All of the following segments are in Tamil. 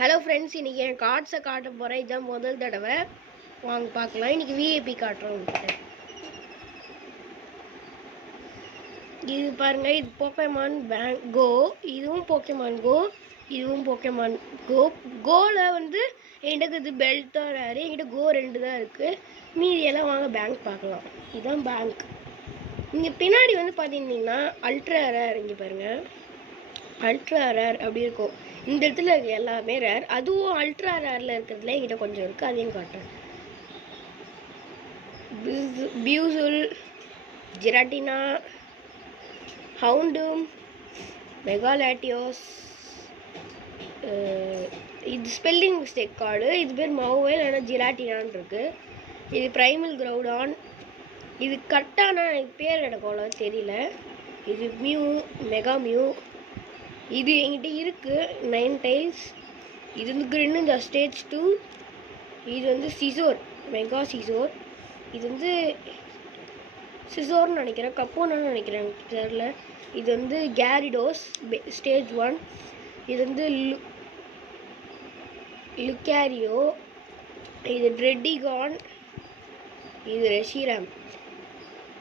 ஹலோ ஃப்ரெண்ட்ஸ், இன்றைக்கி என் கார்ட்ஸை காட்ட போகிறேன். இதுதான் முதல் தடவை. வாங்க பார்க்கலாம். இன்றைக்கி விஐபி காட்டுறோம். இது பாருங்கள், இது போக்கேமான் பேங்க் கோ. இதுவும் போக்கேமான் கோ, இதுவும் போக்கேமான் கோ. கோவில் வந்து என்கிட்ட இது பெல்ட் தான் ரேரு, என்கிட்ட கோ 2 தான் இருக்குது. மீதியெல்லாம் வாங்க பேங்க் பார்க்கலாம். இதுதான் பேங்க். இங்கே பின்னாடி வந்து பார்த்தீங்கன்னா அல்ட்ரா ரேர். இங்கே பாருங்கள், அல்ட்ரா ரேர் அப்படி இருக்கும். இந்த இடத்துல இருக்க எல்லாமே ரேர். அதுவும் அல்ட்ரா ரேரில் இருக்கிறதுல என்கிட்ட கொஞ்சம் இருக்குது, அதையும் காட்டுறேன். பியூசுல், ஜிராட்டினா, ஹவுண்டும், மெகாலாட்டியோஸ். இது ஸ்பெல்லிங் மிஸ்டேக் கார்டு. இது பேர் மௌவேல், ஆனால் ஜிராட்டினான் இருக்குது. இது பிரைமல் கிரௌடான். இது கரெக்டான பேர் எனக்கு அவ்வளோ தெரியல. இது மியூ, மெகா மியூ. இது என்கிட்ட இருக்குது 9 டைல்ஸ். இது வந்து கிரின்னு ஸ்டேஜ் 2. இது வந்து சிசோர், மெகா சிசோர். இது வந்து சிசோர்னு நினைக்கிறேன், கப்போன்னு நினைக்கிறேன், தெரியல. இது வந்து கேரிடோஸ் ஸ்டேஜ் 1. இது வந்து லுக்காரியோ. இது ட்ரெட்டிகான். இது ரெஷிராம்.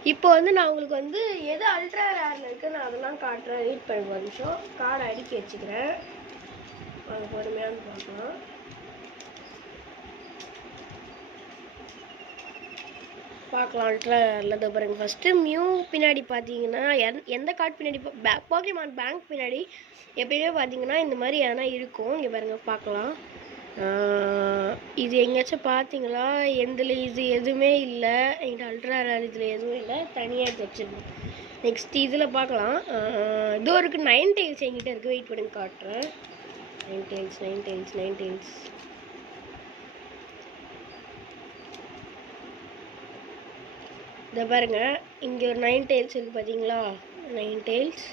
இப்போ வந்து நான் உங்களுக்கு வந்து எது அல்ட்ரா ரேரில் இருக்குது நான் அதெல்லாம் காட்டுறேன். வெயிட் பண்ணி ஒரு நிமிஷம். கார்டை அடுக்கி வச்சுக்கிறேன். அது பொறுமையானு பார்க்கலாம். அல்ட்ரா ரேரில் தான் பாருங்கள். ஃபஸ்ட்டு மியூ பின்னாடி பார்த்தீங்கன்னா எந்த கார்டு பின்னாடி போக்கேமான் பேங்க் பின்னாடி எப்பயுமே பார்த்தீங்கன்னா இந்த மாதிரி எதனா இருக்கும். இங்கே பாருங்கள், பார்க்கலாம். இது எங்கேயாச்சும் பார்த்தீங்களா? இது எதுவுமே இல்லை. என்கிட்ட அல்ட்ரா ரேர் இதில் எதுவும் இல்லை, தனியாக எடுத்து வச்சுருக்கோம். நெக்ஸ்ட் இதில் பார்க்கலாம். இதோ இருக்குது 9 டைல்ஸ் என்கிட்ட இருக்குது. வெயிட் பண்ணி காட்டுறேன். 9 டைல்ஸ். இதை பாருங்க, இங்கே ஒரு 9 டைல்ஸ் இருக்குது பார்த்தீங்களா? 9 டைல்ஸ்.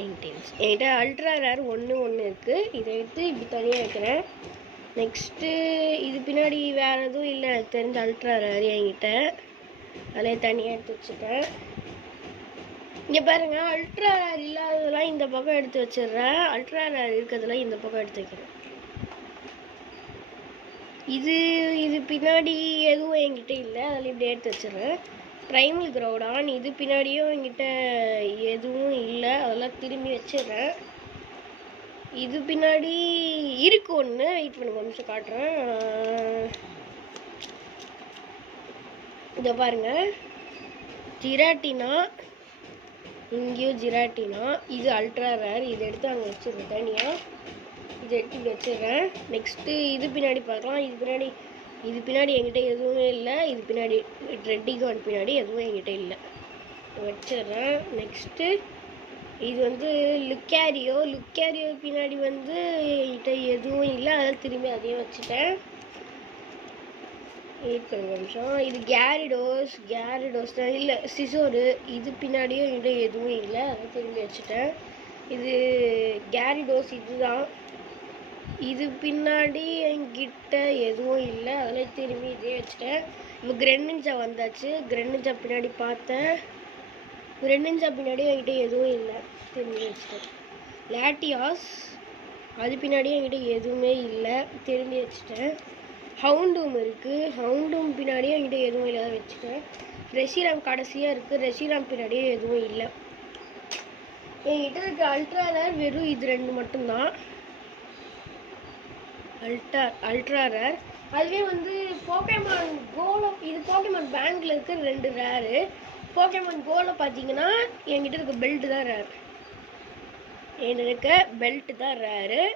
என்கிட்ட அல்ட்ரா ரேர் ஒன்று இருக்குது. இதை எடுத்து இப்படி தனியாக வைக்கிறேன். நெக்ஸ்ட்டு இது பின்னாடி வேறு எதுவும் இல்லை எனக்கு தெரிஞ்ச அல்ட்ரா ரேர் என்கிட்ட. அதில் தனியாக எடுத்து வச்சுட்டேன். இங்கே பாருங்கள், அல்ட்ரா ரேர் இல்லாததெல்லாம் இந்த பக்கம் எடுத்து வச்சிடுறேன். அல்ட்ரா ரேர் இருக்கிறதுலாம் இந்த பக்கம் எடுத்து வைக்கிறேன். இது பின்னாடி எதுவும் என்கிட்ட இல்லை, அதில் இப்படி எடுத்து வச்சிடுறேன். பிரைமல் கிரௌடான். இது பின்னாடியும் என்கிட்ட எதுவும் இல்லை, அதெல்லாம் திரும்பி வச்சிடுறேன். இது பின்னாடி இருக்கு ஒன்று. வெயிட் பண்ணுங்க, ஒரு நிமிஷம் காட்டுறேன். இதை பாருங்க, ஜிராட்டினா. இங்கேயும் ஜிராட்டினா. இது அல்ட்ரா ரேர். இதை எடுத்து அங்கே வச்சிடுறேன் தனியாக. இதை எடுத்து இப்படி வச்சிடுறேன். நெக்ஸ்ட்டு இது பின்னாடி பார்க்கலாம். இது பின்னாடி என்கிட்ட எதுவுமே இல்லை. இது பின்னாடி ட்ரெட்டிகான் பின்னாடி எதுவும் என்கிட்ட இல்லை, வச்சிடுறேன். நெக்ஸ்ட்டு இது வந்து லுக்காரியோ பின்னாடி வந்து என்கிட்ட எதுவும் இல்லை, அதெல்லாம் திரும்பி அதையும் வச்சுட்டேன். வெயிட் பண்ணுங்க நிமிஷம். இது கேரிடோஸ் தான், இல்லை சிசோரு. இது பின்னாடியும் என்கிட்ட எதுவும் இல்லை, அதை திரும்பி வச்சுட்டேன். இது கேரிடோஸ். இதுதான். இது பின்னாடி என்கிட்ட எதுவும் இல்லை, அதில் திரும்பி இதே வச்சுட்டேன். இப்போ கிரெனிஞ்சா வந்தாச்சு. கிரெனிஞ்சா பின்னாடி பார்த்தேன். கிரெனிஞ்சா பின்னாடி என்கிட்ட எதுவும் இல்லை, திரும்பி வச்சுட்டேன். லாட்டியாஸ். அது பின்னாடியும் என்கிட்ட எதுவுமே இல்லை, திரும்பி வச்சுட்டேன். ஹவுண்டும் இருக்குது. ஹவுண்டும் பின்னாடியும் என்கிட்ட எதுவும் இல்லை, அதை வச்சுட்டேன். ரெஷிராம் கடைசியாக இருக்குது. ரெஷிராம் பின்னாடியும் எதுவும் இல்லை. என்கிட்ட இருக்க அல்ட்ரா ரேர் வெறும் இது 2 மட்டும்தான். Ultra rare. அதுவே வந்து போக்கேமான் கோவில், இது போக்கேமான் பேங்க்ல இருக்க 2 ரேரு. போக்கேமான் கோவில் பார்த்தீங்கன்னா என்கிட்ட இருக்க பெல்ட் தான் ரேர்.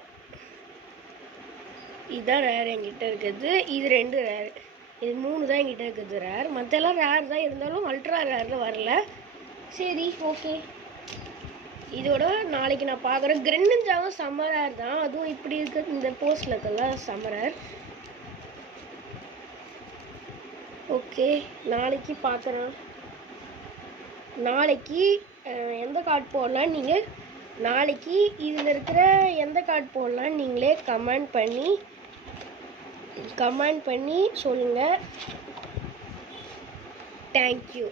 இதுதான் ரேர் என்கிட்ட இருக்குது. இது 2 ரேர். இது 3 தான் என்கிட்ட இருக்குது ரேர். மற்றெல்லாம் ரேர் தான், இருந்தாலும் அல்ட்ரா ரேரில் வரல. சரி, ஓகே. இதோட நாளைக்கு நான் பார்க்குறேன். கிரெனிஞ்சாவும் சம்மரார் தான், அதுவும் இப்படி இருக்க இந்த போஸ்டில் இருக்கலாம் சம்மரார். ஓகே, நாளைக்கு பார்க்குறேன். நாளைக்கு எந்த கார்டு போடலாம், நீங்கள் நாளைக்கு இதில் இருக்கிற எந்த கார்டு போடலாம் நீங்களே கமெண்ட் பண்ணி சொல்லுங்கள். தேங்க்யூ.